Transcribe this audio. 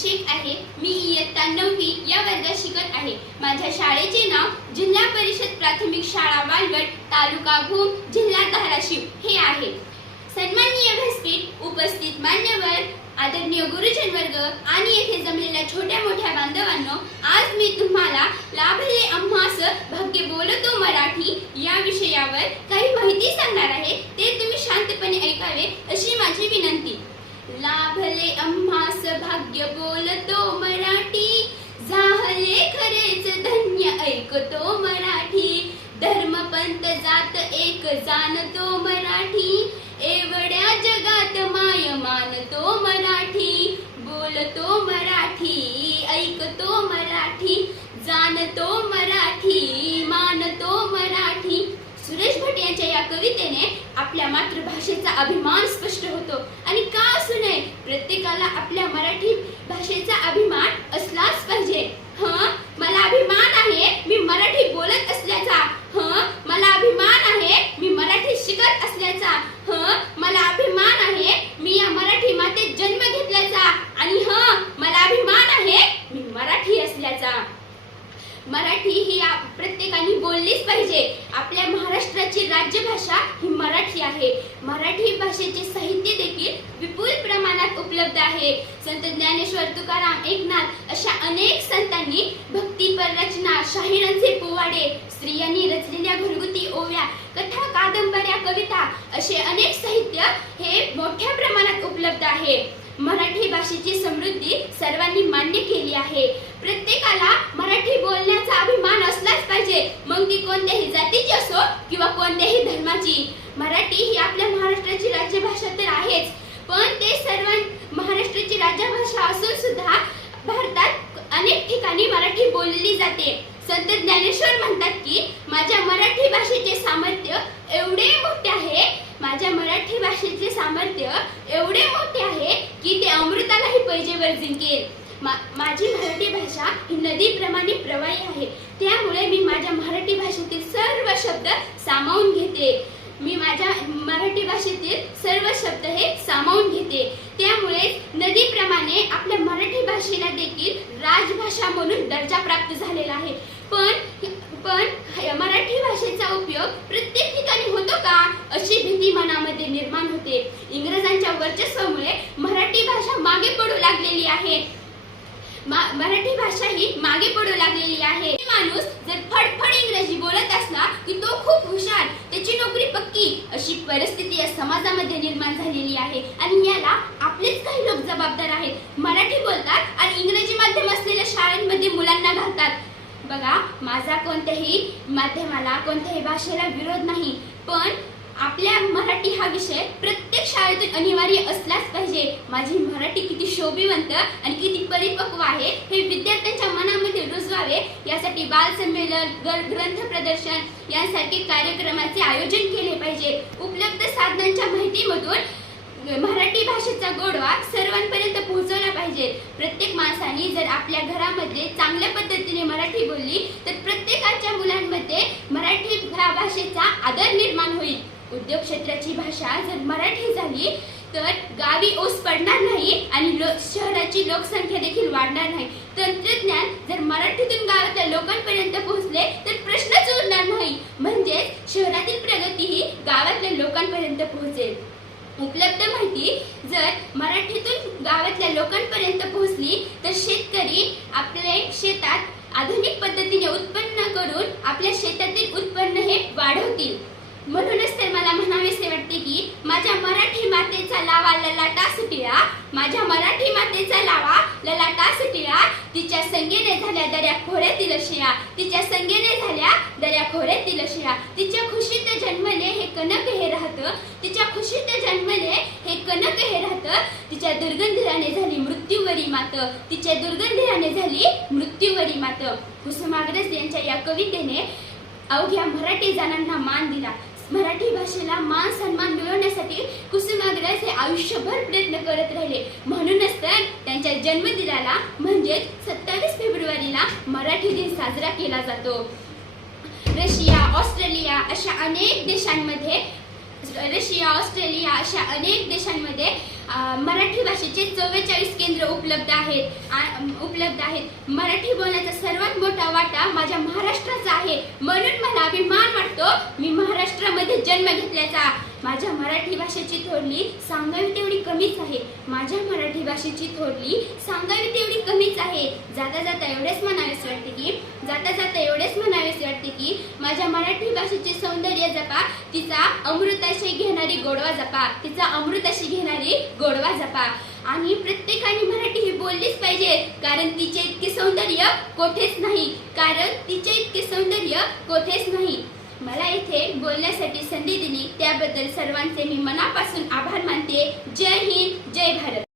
शेख आहे. मी इयत्ता नववी या वर्गात शिकत आहे. माझ्या शाळेचे नाव जिल्हा परिषद प्राथमिक शाळा वालगड तालुका भूम जिल्हा धाराशिव हे आहे. सन्माननीय व्यासपीठ उपस्थित मान्यवर आदरणीय गुरुजन वर्ग आणि येथे जमलेल्या छोट्या मोठ्या बांधवांनो आज मी तुम्हाला लाभले आम्हास भाग्य बोलतो मराठी या विषयावर काही माहिती सांगणार आहे. ते तुम्ही शांतपणे ऐकावे अशी माझी विनंती. लाभले आम्हास भाग्य बोलतो मराठी. झाले खरेच धन्य ऐकतो मराठी. धर्मपंत जात एक जाणतो मराठी. एवढ्या जगात माय मानतो मराठी. बोलतो मराठी ऐकतो मराठी जाणतो मराठी मानतो मराठी सुरेश भट यांच्या या कवितेने आपल्या मातृभाषेचा अभिमान स्पष्ट होतो. आणि का असू नये प्रत्येकाला आपल्या मराठी भाषेचा अभिमान असलाच पाहिजे हं मला अभिमान आहे मी मराठी बोलत असल्याचा हं मला अभिमान आहे मी मराठी शिकत असल्याचा हं मला अभिमान आहे मी या मराठी मातेत जन्म घेतल्याचा आणि हं मला अभिमान आहे मी मराठी असल्याचा मराठी ही आप- प्रत्येकाने बोललीच पाहिजे आपल्या महाराष्ट्राची राज्यभाषा ही मराठी आहे मराठी भाषेचे साहित्य देखील विपुल प्रमाणात उपलब्ध आहे. संत ज्ञानेश्वर तुकाराम एकनाथ अशा अनेक संतांनी भक्तीपर रचना शाहिरांचे पोवाडे स्त्रियांनी रचलेल्या घरगुती ओव्या कथा कादंबऱ्या कविता असे अनेक साहित्य हे मोठ्या प्रमाणात उपलब्ध आहे. मराठी भाषेची समृद्धी सर्वांनी मान्य केली आहे. प्रत्येकाला मराठी बोलण्याचा अभिमान असलाच पाहिजे. मग ती कोणत्याही जातीची असो किंवा कोणत्याही धर्माची. मराठी ही आपल्या महाराष्ट्राची पण ते सर्व महाराष्ट्राची राज्यभाषा असून सुद्धा भारतात अनेक ठिकाणी मराठी बोलली जाते. संत ज्ञानेश्वर म्हणतात की माझ्या मराठी भाषेचे सामर्थ्य एवढे मोठे आहे माझ्या मराठी भाषेचे सामर्थ्य एवढे मोठे आहे की ते अमृतालाही पैजेवर जिंकेल मा- माझी मराठी भाषा ही नदीप्रमाणे प्रवाही आहे. त्यामुळे मी माझ्या मराठी भाषेतील सर्व शब्द सामावून घेते. मी माझ्या मराठी भाषेतील सर्व शब्द हे सामावून घेते. त्यामुळे नदीप्रमाणे आपल्या मराठी भाषेला देखील राजभाषा म्हणून दर्जा प्राप्त झालेला आहे. पण पण मराठी भाषेचा उपयोग प्रत्येक ठिकाणी होतो का? अशी भीती मनामध्ये निर्माण होते. इंग्रजांच्या वर्चस्वामुळे मराठी भाषा मागे पडू लागलेली आहे. मा- मराठी भाषा ही मागे पडू लागलेली आहे. माणूस जर फडफड इंग्रजी बोलत असला की तो खूप हुशार त्याची नोकरी पक्की अशी परिस्थिती या समाजामध्ये निर्माण झालेली आहे. आणि याला आपलेच काही लोक जबाबदार आहेत. मराठी बोलतात आणि इंग्रजी माध्यम असलेल्या शाळांमध्ये मुलांना घालतात. बघा माझा कोणत्याही माध्यमाला कोणत्याही भाषेला विरोध नाही. पण आपल्या मराठी हा विषय प्रत्येक शाळेतून अनिवार्य असलाच पाहिजे. माझी मराठी किती शोभिवंत आणि किती परिपक्व आहे हे विद्यार्थ्यांच्या मनामध्ये रुजवावे. यासाठी बाल संमेलन ग्रंथ प्रदर्शन यांसारखे कार्यक्रमाचे आयोजन केले पाहिजे. मराठी गोडवा सर्वांपर्यंत पोहोचवला पाहिजे. प्रत्येक माणसाने जर आपल्या घरामध्ये चांगल्या पद्धतीने मराठी बोलली तर प्रत्येकाच्या मुलांमध्ये मराठी भाषेचा आदर निर्माण होईल. उद्योग क्षेत्राची भाषा जर मराठी झाली तर गावी ओस पडणार नाही आणि लो शहराची लोकसंख्या देखील वाढणार नाही. तंत्रज्ञान जर मराठीतून गावातल्या लोकांपर्यंत पोहोचले तर प्रश्नच उरणार नाही. म्हणजेच शहरातील प्रगती ही गावातल्या लोकांपर्यंत पोहोचेल. उपलब्ध माहिती जर मराठीतून गावातल्या लोकांपर्यंत पोहोचली तर शेतकरी आपले शेतात आधुनिक पद्धतीने उत्पन्न करून आपल्या शेतातील उत्पन्न हे वाढवतील. म्हणूनच तर मला म्हणावेसे वाटते की माझ्या मराठी मातेचा लावा ललाटा सुटिला माझ्या मराठी मातेचा लावा ललाटा सुटिला तिच्या संगेने झाल्या दर्या खोऱ्यातील शिळा तिच्या संगेने त्या खोऱ्यातील शिळा. तिच्या खुशीत जन्मले हे कनक हे राहत. तिच्या खुशीत जन्मले हे कनक हे राहत. तिच्या दुर्गंधीराने झाली मृत्यूवरी मात. तिच्या दुर्गंधीराने झाली मृत्यूवरी मात. कुसुमाग्रज यांच्या या कवितेने अवघ्या मराठी जणांना मान दिला. मराठी भाषेला मान सन्मान मिळवण्यासाठी कुसुमाग्रज हे आयुष्यभर प्रयत्न करत राहिले. म्हणूनच तर त्यांच्या जन्मदिनाला म्हणजेच सत्तावीस फेब्रुवारीला मराठी दिन साजरा केला जातो. रशिया ऑस्ट्रेलिया अशा अनेक देशांमध्ये रशिया ऑस्ट्रेलिया अशा अनेक देशांमध्ये मराठी भाषेचे चव्वेचाळीस केंद्र उपलब्ध आहेत. आ- उपलब्ध आहेत. मराठी बोलण्याचा सर्वात मोठा वाटा माझ्या महाराष्ट्राचा आहे. म्हणून मला अभिमान वाटतो मी महाराष्ट्रामध्ये जन्म घेतल्याचा. माझ्या मराठी भाषेची थोरली सांगावी तेवढी कमीच आहे. माझ्या मराठी भाषेची थोरली सांगावी तेवढी कमीच आहे. जाता जाता एवढेच म्हणावेच वाटते की जाता जाता एवढेच म्हणावेसे वाटते की माझ्या मराठी भाषेचे सौंदर्य जपा तिचा अमृताशी घेणारी गोडवा जपा तिचा अमृताशी घेणारी गोडवा जपा. आणि प्रत्येकाने मराठी ही बोललीच पाहिजे कारण तिचे इतके सौंदर्य कोठेच नाही कारण तिचे इतके सौंदर्य कोठेच नाही. मला इथे बोलण्यासाठी संधी दिली. त्याबद्दल सर्वांचे मी मनापासून आभार मानते. जय हिंद जय भारत.